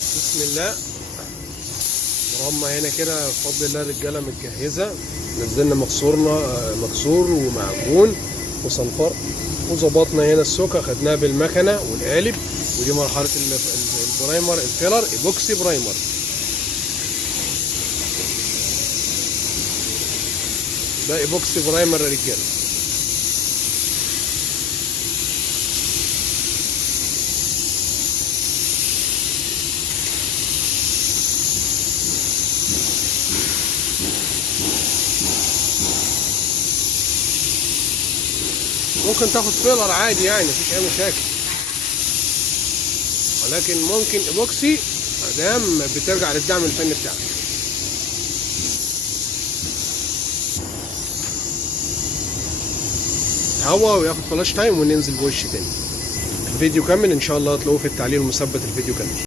بسم الله. مرمى هنا كده بفضل الله الرجاله متجهزه. نزلنا مكسور ومعجون وصنفر، وظبطنا هنا السكه خدناها بالمكنه والقالب. ودي مرحله البرايمر الفيلر ايبوكسي برايمر. ده ايبوكسي برايمر يا رجاله. ممكن تاخد فيلر عادي يعني مفيش اي مشاكل، ولكن ممكن ايبوكسي مادام بترجع للدعم الفني بتاعك. هوا وياخد فلاش تايم وننزل بوش تاني. الفيديو كامل ان شاء الله هتلاقوه في التعليق المثبت. الفيديو كامل.